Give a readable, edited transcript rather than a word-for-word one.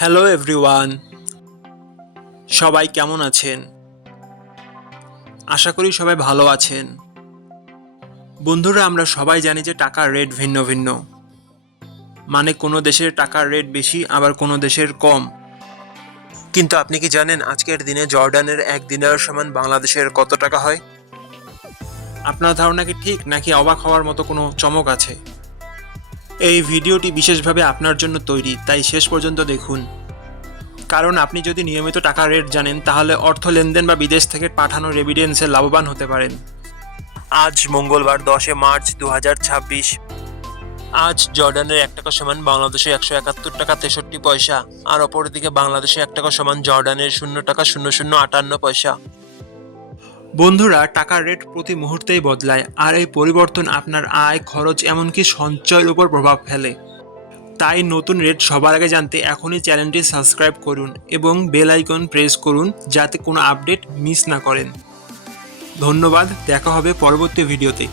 Hello everyone, সবাই কেমন আছেন? আশা করি সবাই ভালো আছেন। বন্ধুরা, আমরা সবাই জানি যে টাকার রেট ভিন্ন ভিন্ন। মানে কোনো দেশের টাকার রেট বেশি, আবার কোনো দেশের কম। কিন্তু আপনি কি জানেন আজকের দিনে জর্ডানের 1 দিনার সমান বাংলাদেশের কত টাকা হয়? আপনার ধারণা কি ঠিক, নাকি অবাক হওয়ার মতো কোনো চমক আছে? এই ভিডিওটি বিশেষভাবে আপনার জন্য তৈরি, তাই শেষ পর্যন্ত দেখুন। কারণ আপনি যদি নিয়মিত টাকার রেট জানেন, তাহলে অর্থ লেনদেন বা বিদেশ থেকে পাঠানো রেমিটেন্সে লাভবান হতে পারেন। আজ মঙ্গলবার 10 মার্চ 2026। আজ জর্ডানের 1 টাকা সমান বাংলাদেশে 171 টাকা 63 পয়সা, আর অপরদিকে বাংলাদেশে 1 টাকা সমান জর্ডানের 0 টাকা 0058 পয়সা। বন্ধুরা, টাকার রেট প্রতি মুহূর্তেই বদলায়, আর এই পরিবর্তন আপনার আয়, খরচ, এমনকি সঞ্চয়ের উপর প্রভাব ফেলে। তাই নতুন রেট সবার আগে জানতে এখনই চ্যানেলটি সাবস্ক্রাইব করুন এবং বেল আইকন প্রেস করুন, যাতে কোনো আপডেট মিস না করেন। ধন্যবাদ, দেখা হবে পরবর্তী ভিডিওতে।